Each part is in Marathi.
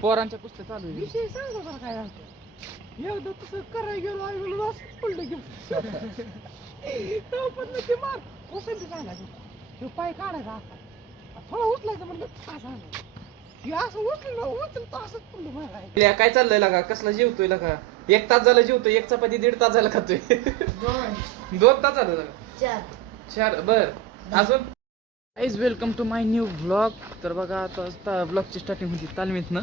पोरांच्या कुस्त्या चालू आहे. विषय सांगा बरं काय झालं. एकदा तसं करायला गेलो आई असं पडलं घेऊन पण ते मार ओसंडी जायला तो पाय काढायचा असा थोडा उचलायचं म्हणलं असं आलं की असं उचललं उचलतं असंच पडलं मारायला. काय चाललंय लागा कसला जेवतोय लागा 1 तास झाला जेवतोय 1 चपाती 1.5 तास झाला खातोय 2 तास झालं लागा 4 बर अजून guys welcome to my new vlog. तर बघा आता व्लॉगची स्टार्टिंग होती तालमीतनं.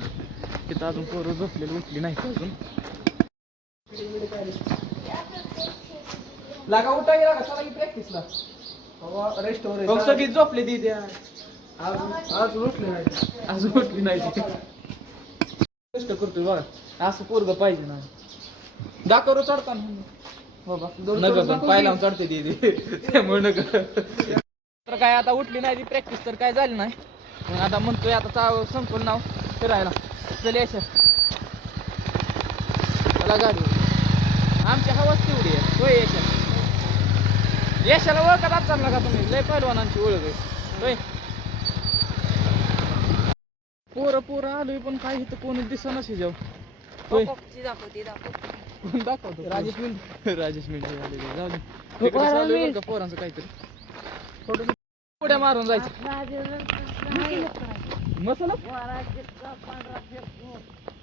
तिथं अजून पोरं झोपलेली उठली नाही अजून. लागा उठा गेला चला की प्रॅक्टिसला रेस्ट मग सगळी झोपली ती त्या आज उठले नाही अजून उठली नाही ती. कष्ट करतोय बघा असं पोरग पाहिजे ना. दाखवरो चढताना बाबा नगर पायला चढते ती त्यामुळे नगर. तर काय आता उठली नाही ती प्रॅक्टिस तर काय झाली नाही. मग आता म्हणतोय आता संपल नाव फिरायला चल यश चला गाडी आमची हवाच तेवढी आहे. होय यशाला ओळखत चालला का तुम्ही लय पहिलवानांची ओळख आहे होय. पोरं आलोय पण काय इथं कोणी दिसनाच हे जाऊ होय. कोण दाखवतो राजेश मिंटे आलेले जाऊ दे तिकडे चालू आहे बरं का पोरांचं काहीतरी फोटो पुढे मारून जायचं. मसाला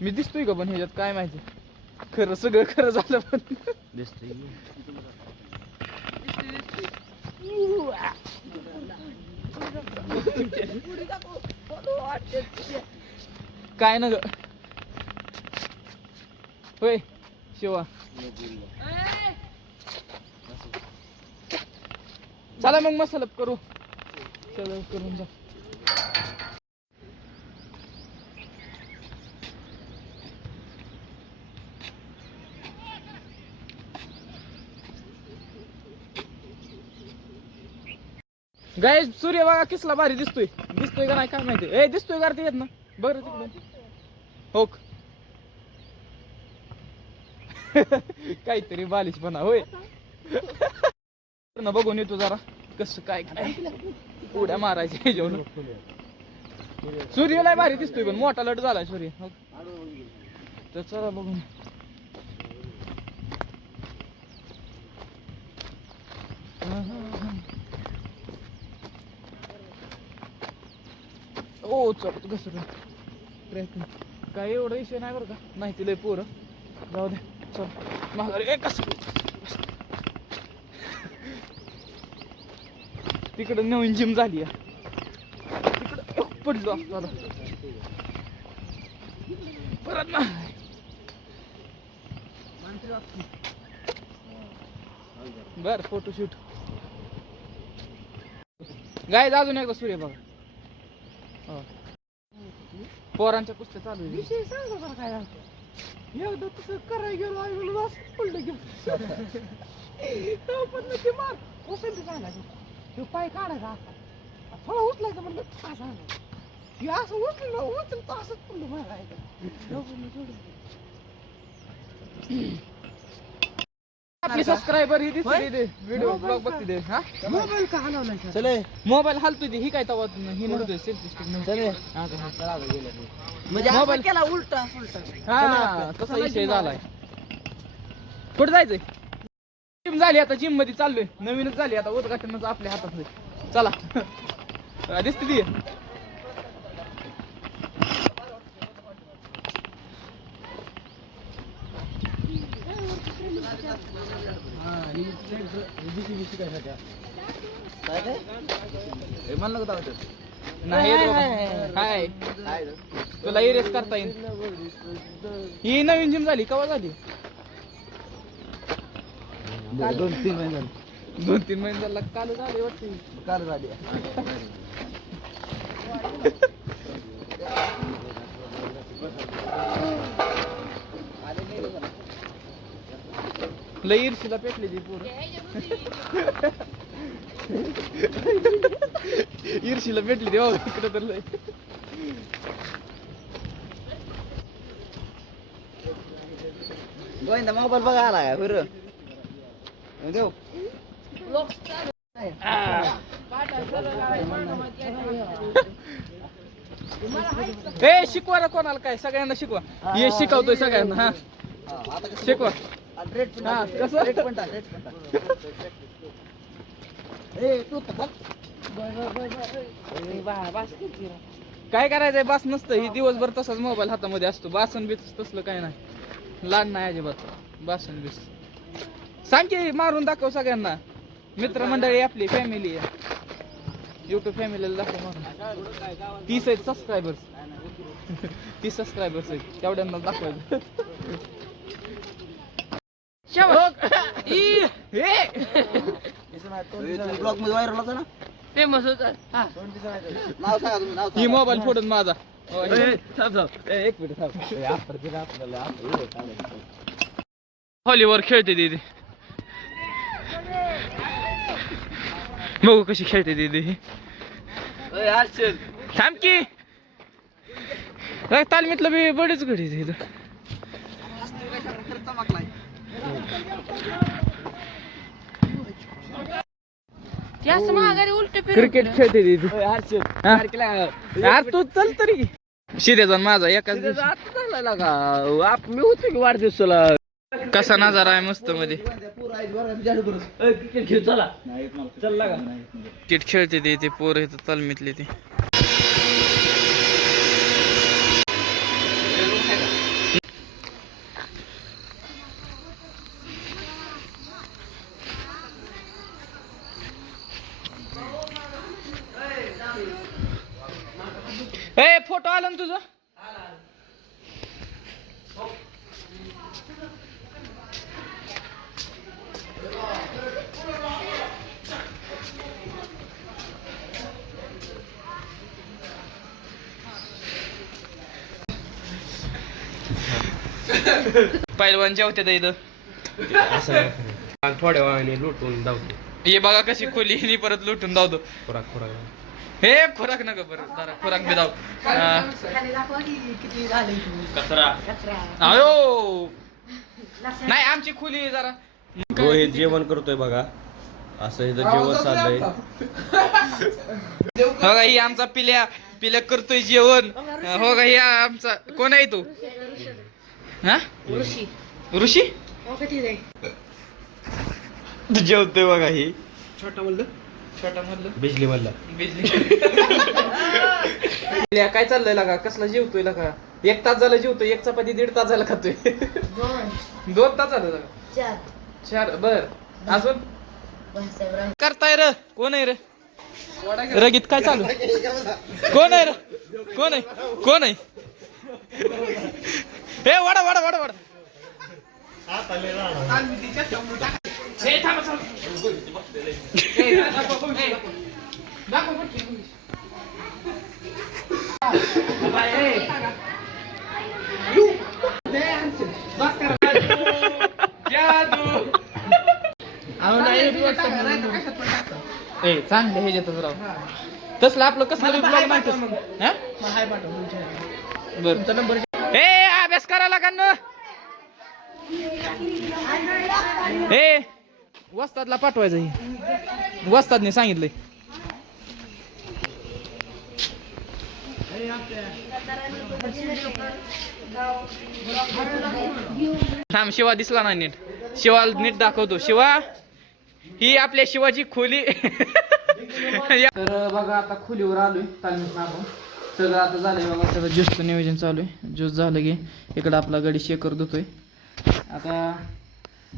मी दिसतोय का पण ह्याच्यात काय माहिती खरं सगळं खरं झालं पण दिसतोय काय ना ग होय शिवा. चला मग मसाला करू चला करून जा. गाय सूर्य बघा किसला भारी दिसतोय का नाही काय माहिती. ए दिसतोय का ते येत ना बरं तिकडे हो काहीतरी बालिश पण होय ना बघून येतो जरा कसं काय काय उड्या मारायच्या जेवण. सूर्यला भारी दिसतोय पण मोठा लट झालाय सूर्य तर चला बघून. ओ चल कसं प्रयत्न काय एवढा विषय नाही बरं का नाही तिला पोरं जाऊ दे चल माघारी कसं तिकडं नवीन जिम झाली तिकडं पडलो असतो परत ना बर फोटोशूट गाय अजून एकदा सूर्य बघा पोरांच्या कुस्त्या चालू आहे. विषय सांगा बरं काय झालं. एकदा तसं करायला गेलो आई असं पडलं घेऊन पण ते मार ओसंडी जायला तो पाय काढायचा असा थोडा उचलायचं म्हणलं असं आलं की असं उचललं उचलतं असंच पडलं मारायचं. आपली सबस्क्रायबर ही दिसते व्हिडिओ ब्लॉग बघते ते हा मोबाईल का हलवला चले मोबाईल हलतोय ती ही काय तवा ही नव्हतं सेल्फी स्टिक चले म्हणजे मोबाईल केला उलटा हा तसा विषय झालाय. कुठे जायचंय जिम झाली आता जिम मध्ये चाललोय नवीनच झाली आता उद्घाटनच आपल्या हातात चला दिसते ती नाही तुला इरेस करता येईल. ही नवीन जिम झाली केव्हा झाली 2-3 महिने झाले 2-3 महिने झाला काल झाली वाटते काल झाली. लई ईर्षीला पेटली ती पोरं ईर्षीला पेटली ती बाबा इकडे तर लय गोविंदा मोबाईल बघा आला काय बरं देऊ ए शिकवा ना कोणाला काय सगळ्यांना शिकवा हे शिकवतोय सगळ्यांना हा शिकवा हा कसं काय करायचंय बास नसतं ही दिवसभर तसाच मोबाईल हातामध्ये असतो बासन बीस तसलं काय नाही लहान नाही अजिबात बासन बीस सांग की मारून दाखव सगळ्यांना मित्रमंडळी आपली फॅमिली युट्यूब फॅमिलीला दाखव मारून 30 आहेत सबस्क्रायबर्स 30 सबस्क्रायबर्स आहेत तेवढ्यांना दाखवायचं ब्लॉग मध्ये व्हायरल होता ना फेमस होत नाव सांगा तुम्ही नाव ही मोबाईल फोडून माझा एक मिनिट हॉलीवर खेळते दीदी बघू कशी खेळते दीदी थांब की तालमीतलं बी बरीच घडी तिथं माघारी उलट क्रिकेट खेळते दीदी यार तू चल तरी शिरे जाऊन माझा एकाच मी होतो की वाढदिवसाला कसा नजारा आहे मस्त मध्ये क्रिकेट खेळ चला चल का क्रिकेट खेळते ते पोर इथं तालमीतले ते ए फोटो आला ना तुझं पहिलवान जेवते इथं थोड्या वेळाने लुटून धावतो हे बघा कशी खोली हिनी परत लुटून धावतो खुराक हे खुराक नका बरं जरा खुराक बी धाव कचरा अयो नाही आमची खोली जरा हो हे जेवण करतोय बघा असं इथं जेवण चाललंय हो का ही आमचा पिल्या करतोय जेवण हो का ही आमचा कोण आहे तू हा ऋषी जेवतोय बघा ही छोटा म्हणलं बिजली मधला काय चाललंय लागा कसला जेवतोय लागा 1 तास झालं जेवतोय 1 चपाती 1.5 तास झाला खातोय 2 तास झालं लागा 4 बर अजून करताय र कोण आहे रे रगीत काय चालू कोण आहे रे कोण आहे हे वडा चांगले हे जेतच राव तसलं आपलं कसलं ब्लॉग नाही बरं नंबर ए अभ्यास करायला का न ए वस्तादला पाठवायचं हे वस्तादने सांगितलंय थांब शिवा दिसला नाही नीट शिवाला नीट दाखवतो शिवा ही आपल्या शिवाची खोली तर बघा आता खोलीवर आलोय तालमीत आपण सगळं आता झालंय बघा सगळं ज्यूसचं नियोजन चालू आहे ज्यूस झालं की इकडं आपला गडी शेकर धुतोय आता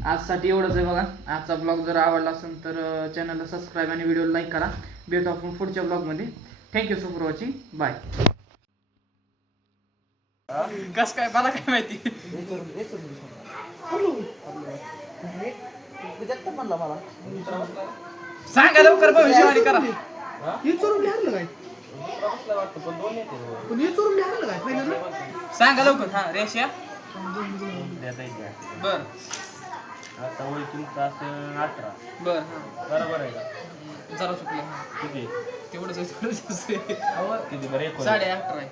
आजसाठी एवढंच आहे बघा आजचा ब्लॉग जर आवडला असेल तर चॅनलला सबस्क्राईब आणि व्हिडिओला लाईक करा भेटू आपण पुढच्या ब्लॉगमध्ये thank you so for watching bye कस काय मला काय माहिती सांगा लवकर भविष्यवाणी करा सांगा लवकर हा रेषा बर आता वय तुमचं असं 18 बर बरोबर आहे का जरा चुकलं किती तेवढंच आहे किती बरं 19 18.5 आहे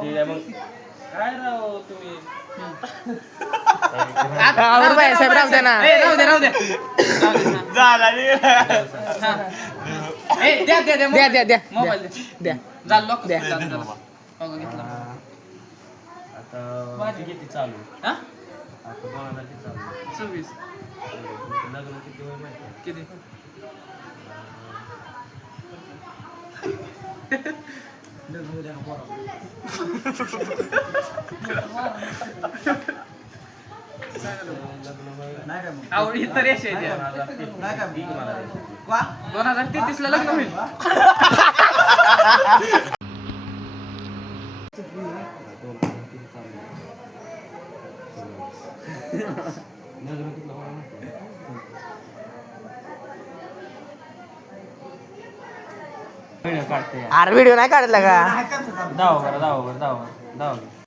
ते मग काय राव तुम्ही साहेब राहू द्या ना राहू द्या द्या मोबाईल द्या झालं लॉक द्या बघा घेतला आता माझी किती चालू हा आता 2000 किती चालू 26 तुमचं लग्न किती वय माहिती आहे? किती लग्न वय आवड इतर यश आहे त्या. 2033 ला लग्न होईल काढते अरे व्हिडिओ नाही काढला का दावा करा